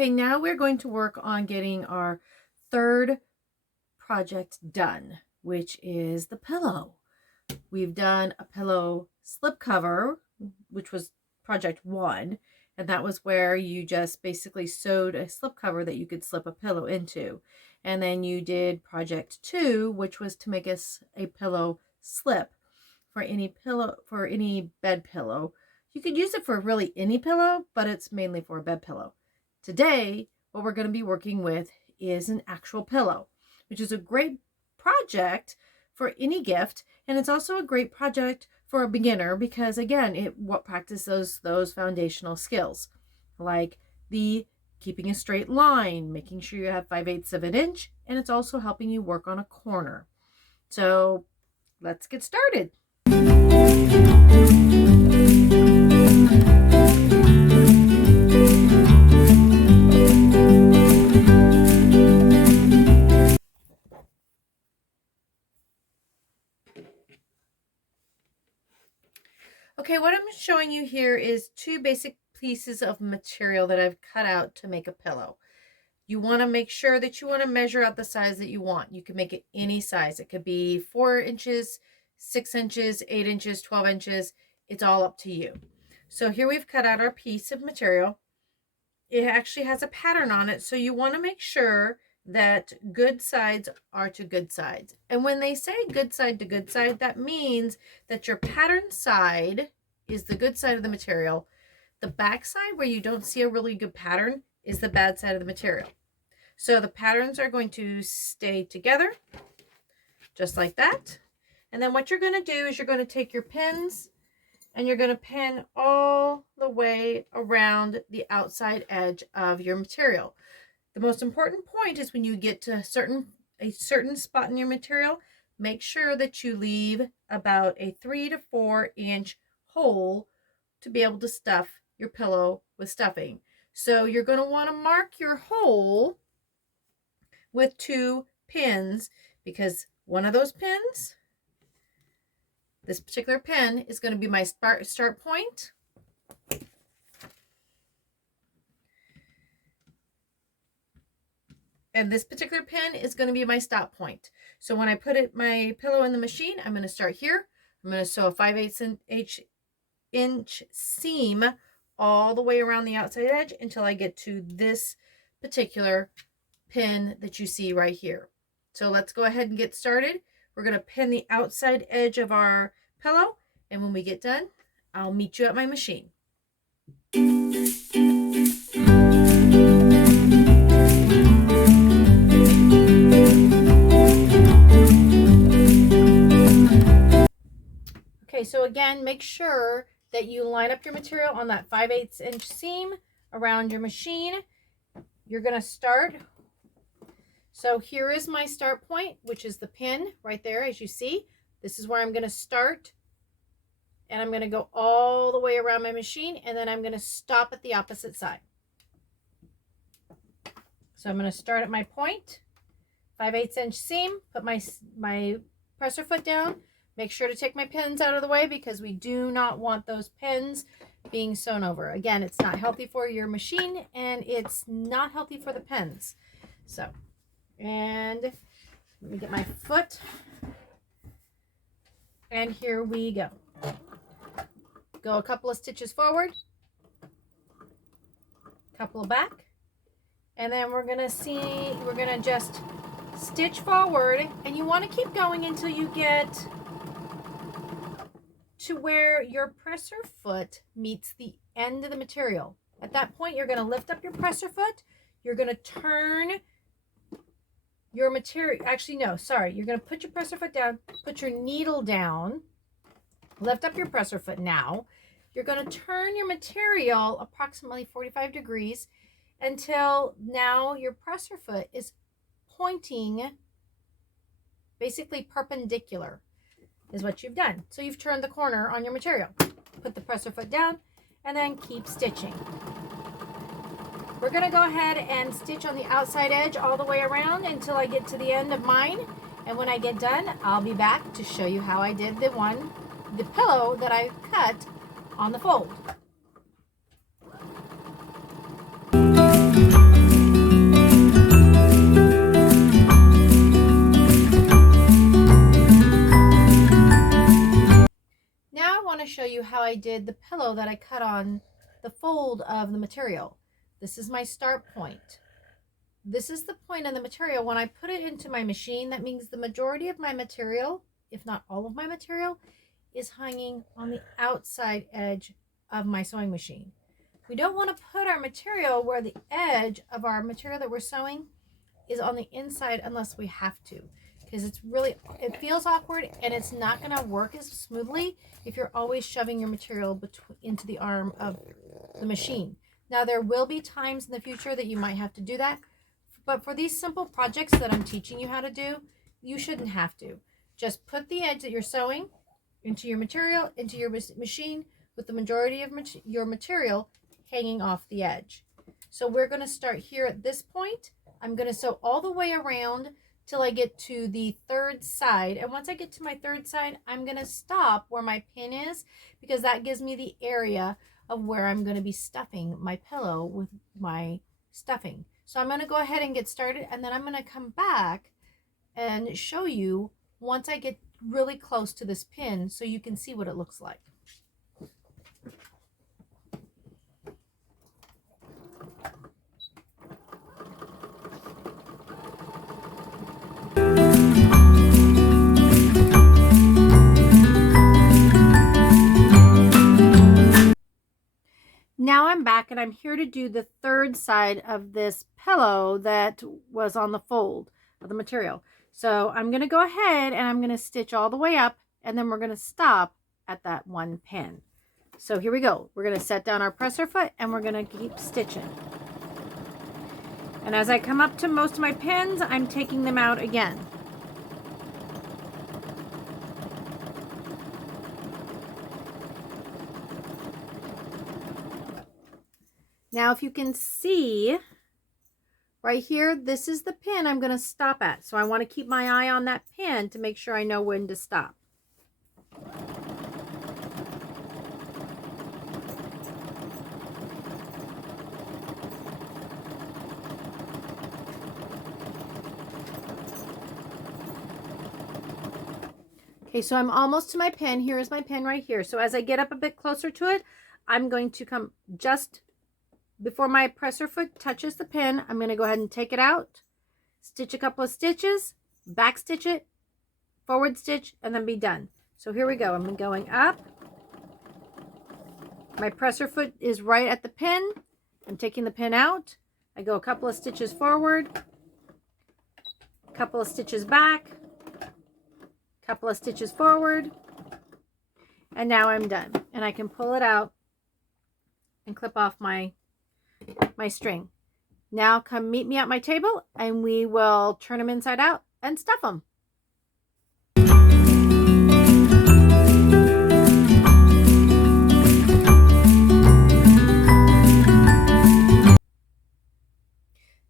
Okay, now we're going to work on getting our third project done, which is the pillow. We've done a pillow slipcover, which was project 1, and that was where you just basically sewed a slipcover that you could slip a pillow into. And then you did project 2, which was to make us a pillow slip for any bed pillow. You could use it for really any pillow, but it's mainly for a bed pillow. Today, what we're going to be working with is an actual pillow, which is a great project for any gift, and it's also a great project for a beginner because, again, it practices those foundational skills, like the keeping a straight line, making sure you have 5/8 of an inch, and it's also helping you work on a corner. So let's get started. Okay, what I'm showing you here is 2 basic pieces of material that I've cut out to make a pillow. You want to make sure that you want to measure out the size that you want. You can make it any size. It could be 4 inches, 6 inches, 8 inches, 12 inches. It's all up to you. So here we've cut out our piece of material. It actually has a pattern on it, so you want to make sure that good sides are to good sides. And when they say good side to good side, that means that your pattern side is the good side of the material. The back side, where you don't see a really good pattern, is the bad side of the material. So the patterns are going to stay together, just like that. And then what you're going to do is you're going to take your pins and you're going to pin all the way around the outside edge of your material. The most important point is when you get to a certain spot in your material, make sure that you leave about a 3 to 4 inch hole to be able to stuff your pillow with stuffing. So you're going to want to mark your hole with 2 pins, because one of those pins, this particular pin, is going to be my start point. And this particular pin is going to be my stop point. So when I put my pillow in the machine, I'm going to start here. I'm going to sew a 5/8 inch seam all the way around the outside edge until I get to this particular pin that you see right here. So let's go ahead and get started. We're going to pin the outside edge of our pillow, and when we get done, I'll meet you at my machine. Okay, so again, make sure that you line up your material on that 5/8 inch seam around your machine. You're going to start. So here is my start point, which is the pin right there, as you see. This is where I'm going to start, and I'm going to go all the way around my machine, and then I'm going to stop at the opposite side. So I'm going to start at my point, 5/8 inch seam, put my presser foot down. Make sure to take my pins out of the way because we do not want those pins being sewn over. Again, it's not healthy for your machine, and it's not healthy for the pins. So, and let me get my foot. And here we go. Go a couple of stitches forward, couple back, and then we're gonna just stitch forward, and you want to keep going until you get to where your presser foot meets the end of the material. At that point, you're going to lift up your presser foot. You're going to turn your material. Actually, no, sorry. You're going to put your presser foot down, put your needle down, lift up your presser foot now. You're going to turn your material approximately 45 degrees until now your presser foot is pointing basically perpendicular. Is what you've done. So you've turned the corner on your material. Put the presser foot down and then keep stitching. We're going to go ahead and stitch on the outside edge all the way around until I get to the end of mine. And when I get done, I'll be back to show you how I did the pillow that I cut on the fold. show you how I did the pillow that I cut on the fold of the material. This is my start point. This is the point in the material. When I put it into my machine, that means the majority of my material, if not all of my material, is hanging on the outside edge of my sewing machine. We don't want to put our material where the edge of our material that we're sewing is on the inside unless we have to, because it feels awkward and it's not going to work as smoothly if you're always shoving your material into the arm of the machine. Now, there will be times in the future that you might have to do that, but for these simple projects that I'm teaching you how to do, you shouldn't have to. Just put the edge that you're sewing into your material, into your machine, with the majority of your material hanging off the edge. So we're going to start here at this point. I'm going to sew all the way around till I get to the third side. And once I get to my third side, I'm going to stop where my pin is, because that gives me the area of where I'm going to be stuffing my pillow with my stuffing. So I'm going to go ahead and get started, and then I'm going to come back and show you once I get really close to this pin so you can see what it looks like. Now I'm back, and I'm here to do the third side of this pillow that was on the fold of the material. So I'm going to go ahead and I'm going to stitch all the way up, and then we're going to stop at that one pin. So here we go. We're going to set down our presser foot and we're going to keep stitching. And as I come up to most of my pins, I'm taking them out again. Now, if you can see right here, this is the pin I'm going to stop at. So I want to keep my eye on that pin to make sure I know when to stop. Okay, so I'm almost to my pin. Here is my pin right here. So as I get up a bit closer to it, I'm going to come just before my presser foot touches the pin. I'm going to go ahead and take it out, stitch a couple of stitches, back stitch it, forward stitch, and then be done. So here we go. I'm going up. My presser foot is right at the pin. I'm taking the pin out. I go a couple of stitches forward, a couple of stitches back, a couple of stitches forward, and now I'm done. And I can pull it out and clip off my string. Now come meet me at my table and we will turn them inside out and stuff them.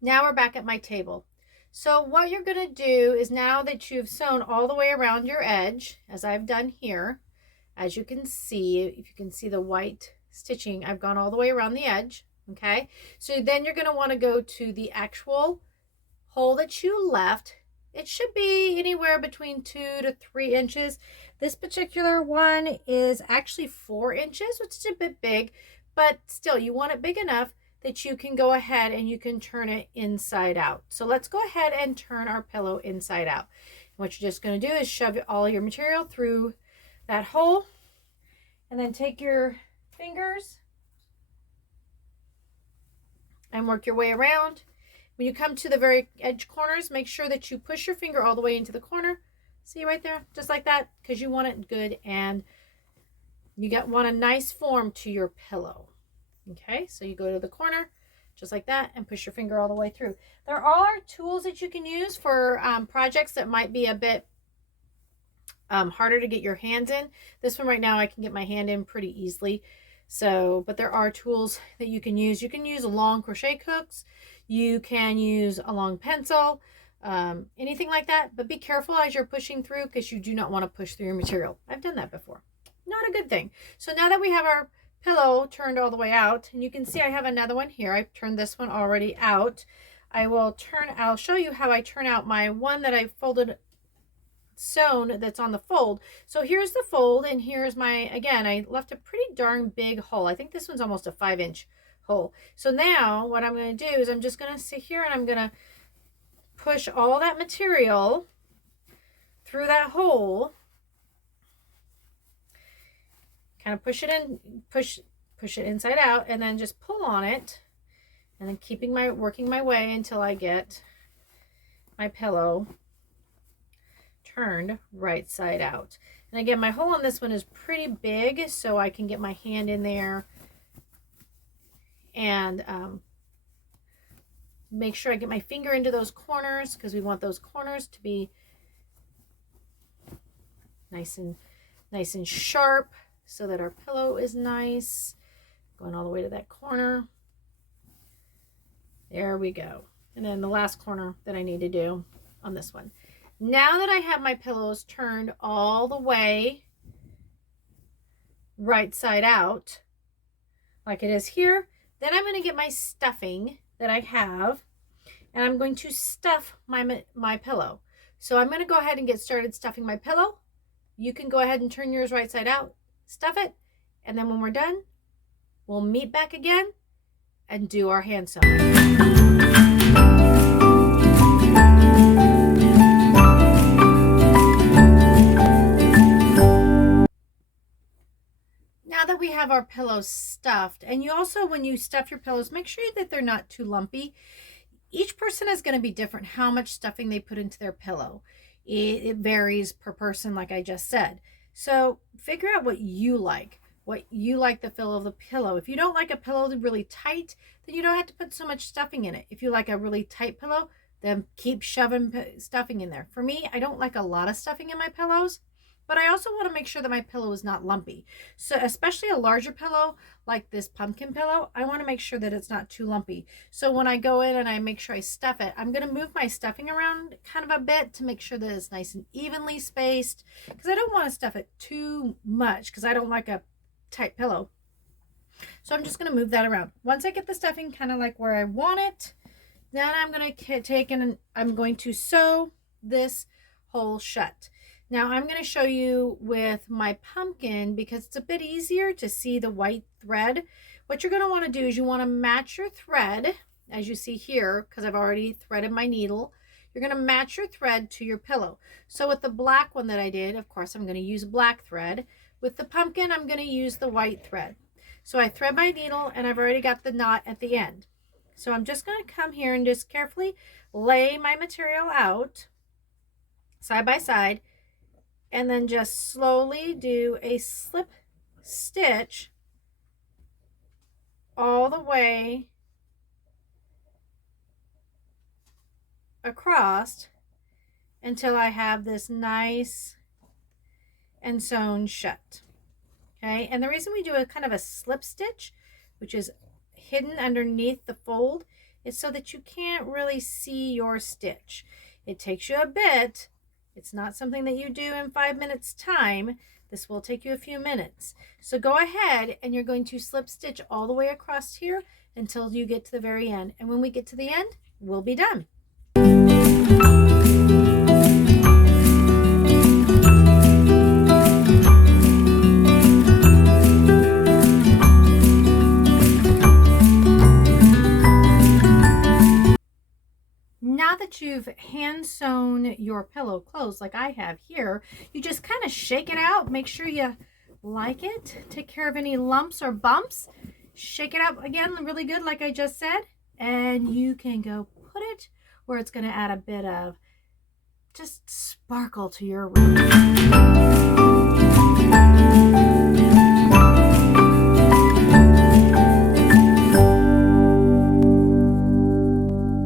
Now we're back at my table. So what you're going to do is, now that you've sewn all the way around your edge, as I've done here, as you can see, if you can see the white stitching, I've gone all the way around the edge. Okay, so then you're going to want to go to the actual hole that you left. It should be anywhere between 2 to 3 inches. This particular one is actually 4 inches, which is a bit big, but still you want it big enough that you can go ahead and you can turn it inside out. So let's go ahead and turn our pillow inside out. What you're just going to do is shove all your material through that hole, and then take your fingers and work your way around. When you come to the very edge corners, make sure that you push your finger all the way into the corner. See right there? Just like that, because you want it good and you want a nice form to your pillow. Okay, so you go to the corner just like that and push your finger all the way through. There are tools that you can use for projects that might be a bit harder to get your hands in. This one right now I can get my hand in pretty easily. So, but there are tools that you can use. You can use long crochet hooks. You can use a long pencil, anything like that. But be careful as you're pushing through, because you do not want to push through your material. I've done that before. Not a good thing. So now that we have our pillow turned all the way out, and you can see I have another one here. I've turned this one already out. I'll show you how I turn out my one that I folded sewn that's on the fold. So here's the fold, and here's my, again, I left a pretty darn big hole. I think this one's almost a 5-inch hole. So now what I'm going to do is I'm just going to sit here and I'm going to push all that material through that hole. Kind of push it in, push it inside out, and then just pull on it, and then working my way until I get my pillow turned right side out. And again, my hole on this one is pretty big, so I can get my hand in there and make sure I get my finger into those corners, because we want those corners to be nice and sharp, so that our pillow is nice. Going all the way to that corner. There we go. And then the last corner that I need to do on this one. Now that I have my pillows turned all the way right side out, like it is here, then I'm going to get my stuffing that I have, and I'm going to stuff my pillow. So I'm going to go ahead and get started stuffing my pillow. You can go ahead and turn yours right side out, stuff it, and then when we're done, we'll meet back again and do our hand sewing. Now that we have our pillows stuffed, and you also, when you stuff your pillows, make sure that they're not too lumpy. Each person is going to be different how much stuffing they put into their pillow. It varies per person, like I just said. So figure out what you like the feel of the pillow. If you don't like a pillow really tight, then you don't have to put so much stuffing in it. If you like a really tight pillow, then keep shoving stuffing in there. For me, I don't like a lot of stuffing in my pillows, but I also want to make sure that my pillow is not lumpy. So especially a larger pillow like this pumpkin pillow, I want to make sure that it's not too lumpy. So when I go in and I make sure I stuff it, I'm going to move my stuffing around kind of a bit to make sure that it's nice and evenly spaced, because I don't want to stuff it too much, because I don't like a tight pillow. So I'm just going to move that around. Once I get the stuffing kind of like where I want it, then I'm going to take and I'm going to sew this hole shut. Now I'm going to show you with my pumpkin, because it's a bit easier to see the white thread. What you're going to want to do is you want to match your thread, as you see here, because I've already threaded my needle. You're going to match your thread to your pillow. So with the black one that I did, of course, I'm going to use black thread. With the pumpkin, I'm going to use the white thread. So I thread my needle, and I've already got the knot at the end. So I'm just going to come here and just carefully lay my material out side by side, and then just slowly do a slip stitch all the way across until I have this nice and sewn shut. Okay, and the reason we do a kind of a slip stitch, which is hidden underneath the fold, is so that you can't really see your stitch. It takes you a bit. It's not something that you do in 5 minutes time. This will take you a few minutes. So go ahead and you're going to slip stitch all the way across here until you get to the very end. And when we get to the end, we'll be done. Now that you've hand sewn your pillow closed like I have here, you just kind of shake it out. Make sure you like it. Take care of any lumps or bumps. Shake it out again really good like I just said. And you can go put it where it's going to add a bit of just sparkle to your room.